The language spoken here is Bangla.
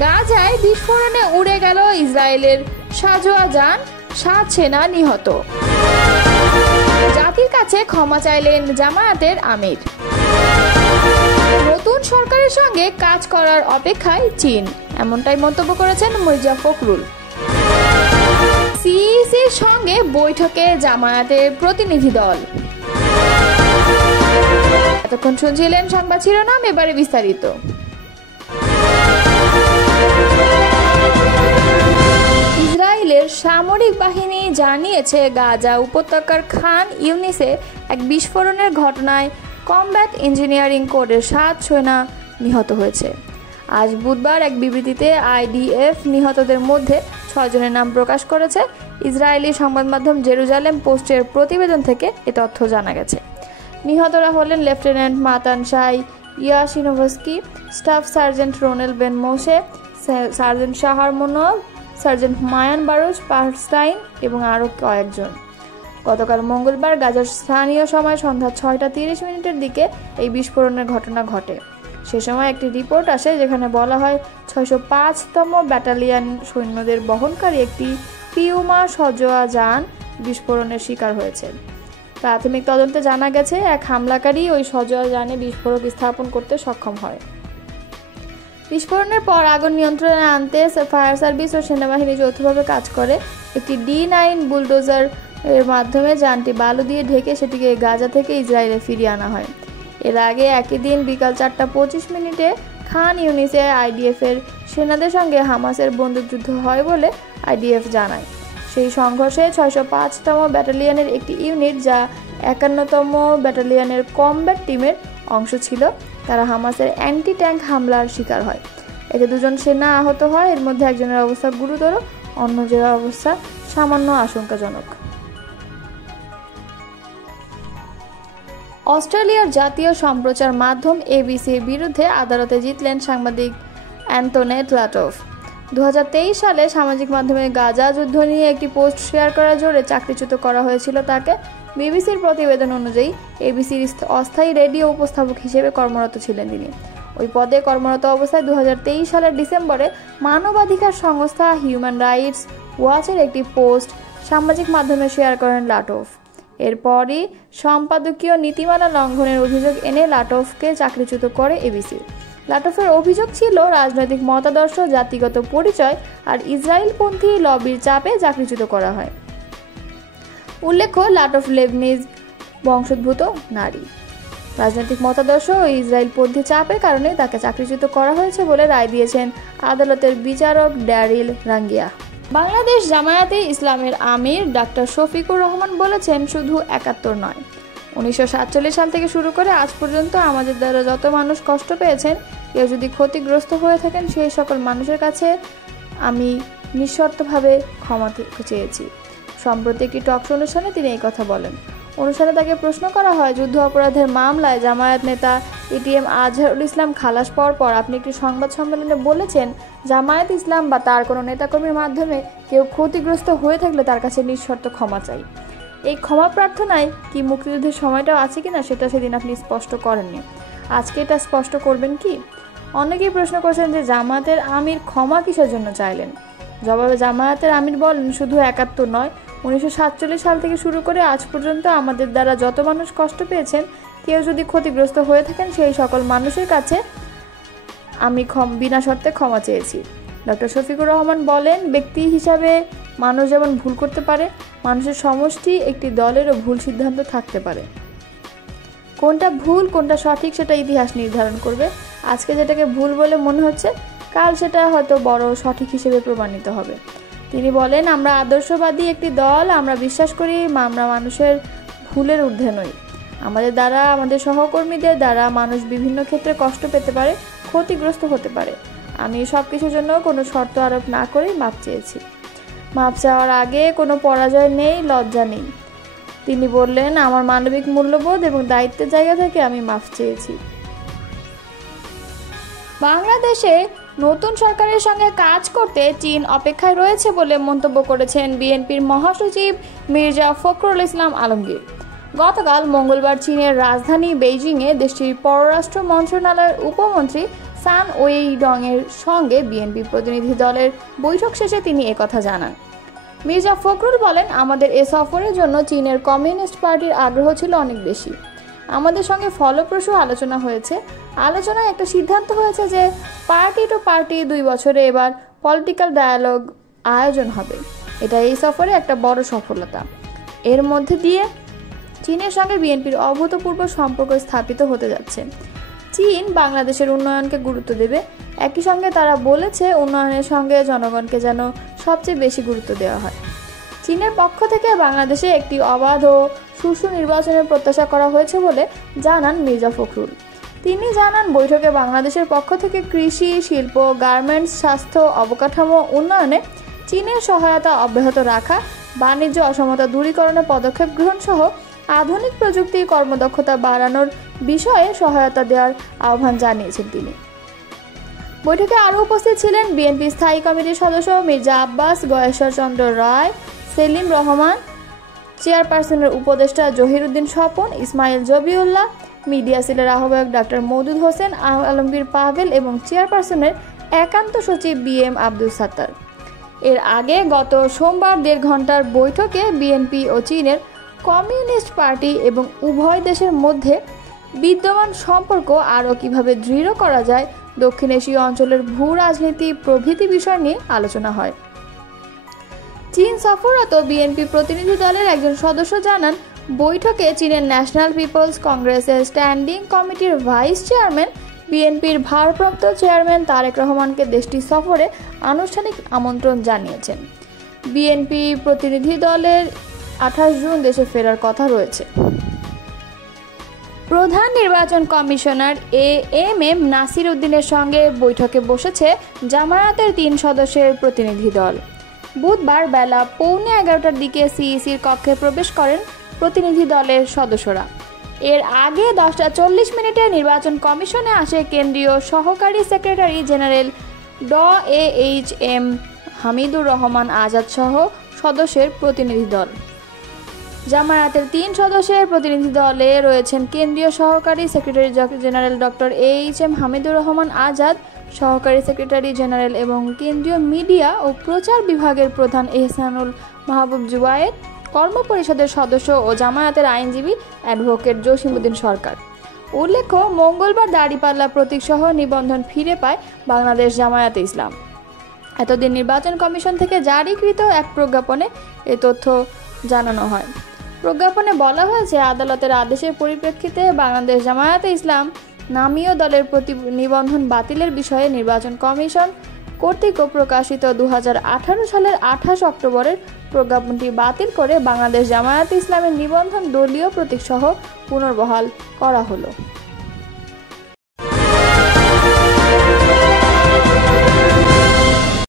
গাজায় বিস্ফোরণে উড়ে গেল ইসরায়েলের সাজোয়া যান, 7 সেনা নিহত। জাতির কাছে ক্ষমা চাইলেন জামায়াতের আমির। নতুন সরকারের সঙ্গে কাজ করার অপেক্ষায় চীন, এমনটাই মন্তব্য করেছেন মির্জা ফখরুল। সিইসির সঙ্গে বৈঠকে জামায়াতের প্রতিনিধি দল। এতক্ষণ শুনছিলেন সংবাদ শিরোনাম, এবারে বিস্তারিত। ইসরায়েলের সামরিক বাহিনী জানিয়েছে গাজা উপত্যকার খান ইউনিসে এক বিস্ফোরণের ঘটনায় কমব্যাট ইঞ্জিনিয়ারিং কোডের 7 সেনা নিহত হয়েছে। আজ বুধবার এক বিবৃতিতে আইডিএফ নিহতদের মধ্যে 6 জনের নাম প্রকাশ করেছে। ইসরায়েলি সংবাদ মাধ্যম জেরুজালেম পোস্টের প্রতিবেদন থেকে এ তথ্য জানা গেছে। নিহতরা হলেন lieutenant Matan Shai Yasinovsky, staff sergeant Ronel Ben Moshe, sergeant Shahar মোনোয়াল, সার্জেন্ট মায়ান বারুজ পারস্টাইন এবং আরও কয়েকজন। গতকাল মঙ্গলবার গাজার স্থানীয় সময় সন্ধ্যা 6:30 দিকে এই বিস্ফোরণের ঘটনা ঘটে। সে সময় একটি রিপোর্ট আসে যেখানে বলা হয় 605তম ব্যাটালিয়ন সৈন্যদের বহনকারী একটি পিউমা সজোয়া যান বিস্ফোরণের শিকার হয়েছে। প্রাথমিক তদন্তে জানা গেছে এক হামলাকারী ওই সজোয়া যানে বিস্ফোরক স্থাপন করতে সক্ষম হয়। বিস্ফোরণের পর আগুন নিয়ন্ত্রণে আনতে ফায়ার সার্ভিস ও সেনাবাহিনী যৌথভাবে কাজ করে। একটি D9 বুলডোজার এর মাধ্যমে যানটি বালু দিয়ে ঢেকে সেটিকে গাজা থেকে ইসরায়েলে ফিরিয়ে আনা হয়। এর আগে একই দিন বিকাল 4:25 খান ইউনিসে আইডিএফ এর সেনাদের সঙ্গে হামাসের বন্দুকযুদ্ধ হয় বলে আইডিএফ জানায়। সেই সংঘর্ষে 605তম ব্যাটালিয়নের একটি ইউনিট, যা 51তম ব্যাটালিয়নের কমব্যাট টিমের অংশ ছিল, তারা হামাসের অ্যান্টি ট্যাঙ্ক হামলার শিকার হয়। এতে 2 জন সেনা আহত হয়। এর মধ্যে একজনের অবস্থা গুরুতর, অন্যজনের অবস্থা সামান্য আশঙ্কাজনক। অস্ট্রেলিয়ার জাতীয় সম্প্রচার মাধ্যম এবিসির বিরুদ্ধে আদালতে জিতলেন সাংবাদিক অ্যান্টনেট লাটফ। 2023 সালে সামাজিক মাধ্যমে গাজা যুদ্ধ নিয়ে একটি পোস্ট শেয়ার করার জোরে চাকরিচ্যুত করা হয়েছিল তাকে। বিবিসির প্রতিবেদন অনুযায়ী এবিসির অস্থায়ী রেডিও উপস্থাপক হিসেবে কর্মরত ছিলেন তিনি। ওই পদে কর্মরত অবস্থায় 2023 সালের ডিসেম্বরে মানবাধিকার সংস্থা হিউম্যান রাইটস ওয়াচের একটি পোস্ট সামাজিক মাধ্যমে শেয়ার করেন লাটফ। এরপরই সম্পাদকীয় নীতিমালা লঙ্ঘনের অভিযোগ এনে লাটফকে চাকরিচ্যুত করে এবিসি। লাটফের অভিযোগ ছিল রাজনৈতিক মতাদর্শ, জাতিগত পরিচয় আর ইসরায়েলপন্থী লবির চাপে চাকরিচ্যুত করা হয়। উল্লেখ্য, লাটফ লেবনিজ বংশোদ্ভূত নারী। রাজনৈতিক মতাদর্শ ও ইসরায়েলপন্থী চাপের কারণে তাকে চাকরিচ্যুত করা হয়েছে বলে রায় দিয়েছেন আদালতের বিচারক ড্যারিল রাঙ্গিয়া। বাংলাদেশ জামায়াতে ইসলামের আমির ডাক্তার শফিকুর রহমান বলেছেন, শুধু 71 নয়, 1947 সাল থেকে শুরু করে আজ পর্যন্ত আমাদের দ্বারা যত মানুষ কষ্ট পেয়েছেন, কেউ যদি ক্ষতিগ্রস্ত হয়ে থাকেন, সেই সকল মানুষের কাছে আমি নিঃশর্তভাবে ক্ষমা চেয়েছি। সম্প্রতি একটি টক শো অনুষ্ঠানে তিনি এই কথা বলেন। অনুষ্ঠানে তাকে প্রশ্ন করা হয়, যুদ্ধ অপরাধের মামলায় জামায়াত নেতা এটিএম আজহারুল ইসলাম খালাস পাওয়ার পর আপনি একটি সংবাদ সম্মেলনে বলেছেন, জামায়াত ইসলাম বা তার কোনো নেতাকর্মীর মাধ্যমে কেউ ক্ষতিগ্রস্ত হয়ে থাকলে তার কাছে নিঃশর্ত ক্ষমা চাই। এই ক্ষমা প্রার্থনায় কি মুক্তিযুদ্ধের সময়টাও আছে কিনা সেটা সেদিন আপনি স্পষ্ট করেননি। আজকে এটা স্পষ্ট করবেন কি? অনেকেই প্রশ্ন করছেন যে জামায়াতের আমির ক্ষমা কিসের জন্য চাইলেন। জবাবে জামায়াতের আমির বলেন, শুধু 71 নয়, 1947 সাল থেকে শুরু করে আজ পর্যন্ত আমাদের দ্বারা যত মানুষ কষ্ট পেয়েছেন, কেউ যদি ক্ষতিগ্রস্ত হয়ে থাকেন, সেই সকল মানুষের কাছে আমি বিনা শর্তে ক্ষমা চেয়েছি। ডক্টর শফিকুর রহমান বলেন, ব্যক্তি হিসাবে মানুষ যেমন ভুল করতে পারে, মানুষের সমষ্টি একটি দলেরও ভুল সিদ্ধান্ত থাকতে পারে। কোনটা ভুল কোনটা সঠিক সেটা ইতিহাস নির্ধারণ করবে। আজকে যেটাকে ভুল বলে মনে হচ্ছে, কাল সেটা হয়তো বড় সঠিক হিসেবে প্রমাণিত হবে। তিনি বলেন, আমরা আদর্শবাদী একটি দল, আমরা বিশ্বাস করি আমরা মানুষের ভুলের ঊর্ধ্বে নই। আমাদের দ্বারা, আমাদের সহকর্মীদের দ্বারা মানুষ বিভিন্ন ক্ষেত্রে কষ্ট পেতে পারে, ক্ষতিগ্রস্ত হতে পারে। আমি সব কিছুর জন্য কোনো শর্ত আরোপ না করেই মাপ চেয়েছি। মাপ চাওয়ার আগে কোনো পরাজয় নেই, লজ্জা নেই। তিনি বললেন, আমার মানবিক মূল্যবোধ এবং দায়িত্বের জায়গা থেকে আমি মাপ চেয়েছি। বাংলাদেশে নতুন সরকারের সঙ্গে কাজ করতে চীন অপেক্ষায় রয়েছে বলে মন্তব্য করেছেন বিএনপির মহাসচিব মির্জা ফখরুল ইসলাম আলমগীর। গতকাল মঙ্গলবার চীনের রাজধানী বেইজিংয়ে দেশটির পররাষ্ট্র মন্ত্রণালয়ের উপমন্ত্রী সান ওয়েইডং এর সঙ্গে বিএনপি প্রতিনিধি দলের বৈঠক শেষে তিনি একথা জানান। মির্জা ফখরুল বলেন, আমাদের এ সফরের জন্য চীনের কমিউনিস্ট পার্টির আগ্রহ ছিল অনেক বেশি। আমাদের সঙ্গে ফলপ্রসূ আলোচনা হয়েছে। আলোচনায় একটা সিদ্ধান্ত হয়েছে যে পার্টি টু পার্টি 2 বছরে এবার পলিটিক্যাল ডায়ালগ আয়োজন হবে। এটা এই সফরে একটা বড় সফলতা। এর মধ্যে দিয়ে চীনের সঙ্গে বিএনপির অভূতপূর্ব সম্পর্ক স্থাপিত হতে যাচ্ছে। চীন বাংলাদেশের উন্নয়নকে গুরুত্ব দেবে। একই সঙ্গে তারা বলেছে, উন্নয়নের সঙ্গে জনগণকে যেন সবচেয়ে বেশি গুরুত্ব দেওয়া হয়। চীনের পক্ষ থেকে বাংলাদেশে একটি অবাধ ও সুষ্ঠু নির্বাচনের প্রত্যাশা করা হয়েছে বলে জানান মির্জা ফখরুল। তিনি জানান, বৈঠকে বাংলাদেশের পক্ষ থেকে কৃষি, শিল্প, গার্মেন্টস, স্বাস্থ্য, অবকাঠামো উন্নয়নে চীনের সহায়তা অব্যাহত রাখা, বাণিজ্য অসমতা দূরীকরণে পদক্ষেপ গ্রহণ সহ আধুনিক প্রযুক্তি কর্মদক্ষতা বাড়ানোর বিষয়ে সহায়তা দেওয়ার আহ্বান জানিয়েছেন তিনি। বৈঠকে আরও উপস্থিত ছিলেন বিএনপি স্থায়ী কমিটির সদস্য মির্জা আব্বাস, গয়েশ্বর চন্দ্র রায়, সেলিম রহমান, চেয়ারপারসনের উপদেষ্টা জহিরুদ্দিন স্বপন, ইসমাইল জবিউল্লাহ, মিডিয়া সেলের আহ্বায়ক ডাক্তার মওদুদ হোসেন, আলমগীর পাভেল এবং চেয়ারপারসনের একান্ত সচিব বিএম আব্দুল সাত্তার। এর আগে গত সোমবার 1.5 ঘন্টার বৈঠকে বিএনপি ও চীনের কমিউনিস্ট পার্টি এবং উভয় দেশের মধ্যে বিদ্যমান সম্পর্ক আরও কিভাবে দৃঢ় করা যায়, দক্ষিণ এশীয় অঞ্চলের ভূ রাজনীতি প্রভৃতি বিষয় নিয়ে আলোচনা হয়। চীন সফররত বিএনপি প্রতিনিধি দলের একজন সদস্য জানান, বৈঠকে চীনের ন্যাশনাল পিপলস কংগ্রেসের স্ট্যান্ডিং কমিটির ভাইস চেয়ারম্যান, বিএনপির ভারপ্রাপ্ত চেয়ারম্যান তারেক রহমানকে দেশটি সফরে আনুষ্ঠানিক আমন্ত্রণ জানিয়েছেন। বিএনপি প্রতিনিধি দলের 28 জুন দেশে ফেরার কথা রয়েছে। প্রধান নির্বাচন কমিশনার এএমএম নাসির উদ্দিনের সঙ্গে বৈঠকে বসেছে জামায়াতের 3 সদস্যের প্রতিনিধি দল। বুধবার বেলা 11:15টার দিকে সিইসির কক্ষে প্রবেশ করেন প্রতিনিধি দলের সদস্যরা। এর আগে 10:40 নির্বাচন কমিশনে আসে কেন্দ্রীয় সহকারী সেক্রেটারি জেনারেল ডএএইচএম হামিদুর রহমান আজাদ সহ সদস্যের প্রতিনিধি দল। জামায়াতের 3 সদস্যের প্রতিনিধি দলে রয়েছেন কেন্দ্রীয় সহকারী সেক্রেটারি জেনারেল ডএএইচএম হামিদুর রহমান আজাদ, সহকারী সেক্রেটারি জেনারেল এবং কেন্দ্রীয় মিডিয়া ও প্রচার বিভাগের প্রধান এহসানুল মাহবুব জুবায়ের, কর্মপরিষদের সদস্য ও জামায়াতের আইনজীবী অ্যাডভোকেট জসিমউদ্দিন সরকার। উল্লেখ্য, মঙ্গলবার দাড়িপাল্লা প্রতীকসহ নিবন্ধন ফিরে পায় বাংলাদেশ জামায়াতে ইসলাম। এতদিন নির্বাচন কমিশন থেকে জারিকৃত এক প্রজ্ঞাপনে এ তথ্য জানানো হয়। প্রজ্ঞাপনে বলা হয়েছে, আদালতের আদেশের পরিপ্রেক্ষিতে বাংলাদেশ জামায়াতে ইসলাম নামীয় দলের প্রতি নিবন্ধন বাতিলের বিষয়ে নির্বাচন কমিশন কর্তৃক প্রকাশিত 2018 সালের 28 অক্টোবরের প্রজ্ঞাপনটি বাতিল করে বাংলাদেশ জামায়াতে ইসলামের নিবন্ধন দলীয় প্রতীকসহ পুনর্বহাল করা হলো।